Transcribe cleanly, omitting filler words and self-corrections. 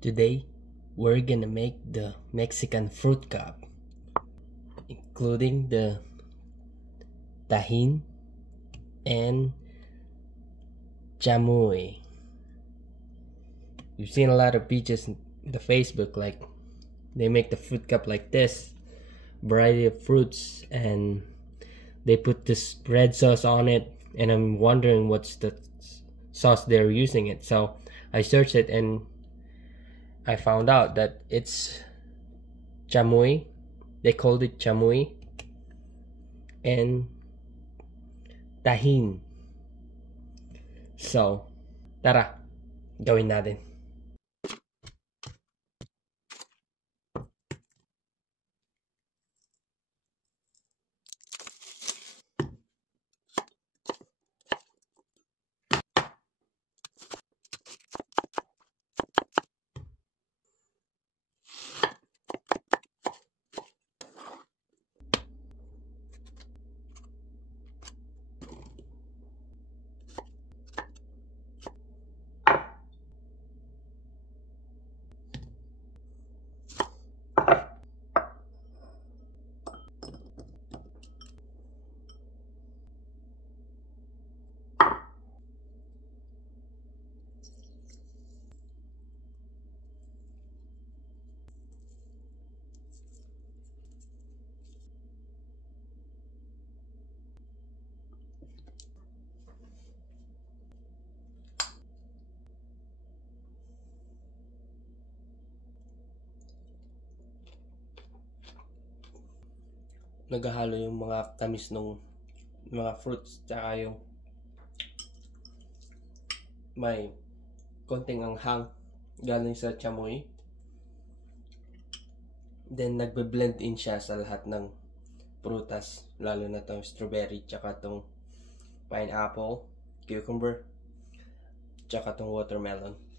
Today, we're gonna make the Mexican fruit cup, including the tahin and chamoy. You've seen a lot of pages in the Facebook, like they make the fruit cup like this, variety of fruits, and they put this red sauce on it, and I'm wondering what's the sauce they're using it. So I searched it and I found out that it's chamoy. They called it chamoy and tahin. So, tara, gawin natin. Naghahalo yung mga tamis ng mga fruits tsaka yung may konting anghang galing sa chamoy. Then nagbe-blend in siya sa lahat ng prutas, lalo na tong strawberry tsaka tong pineapple, cucumber tsaka tong watermelon.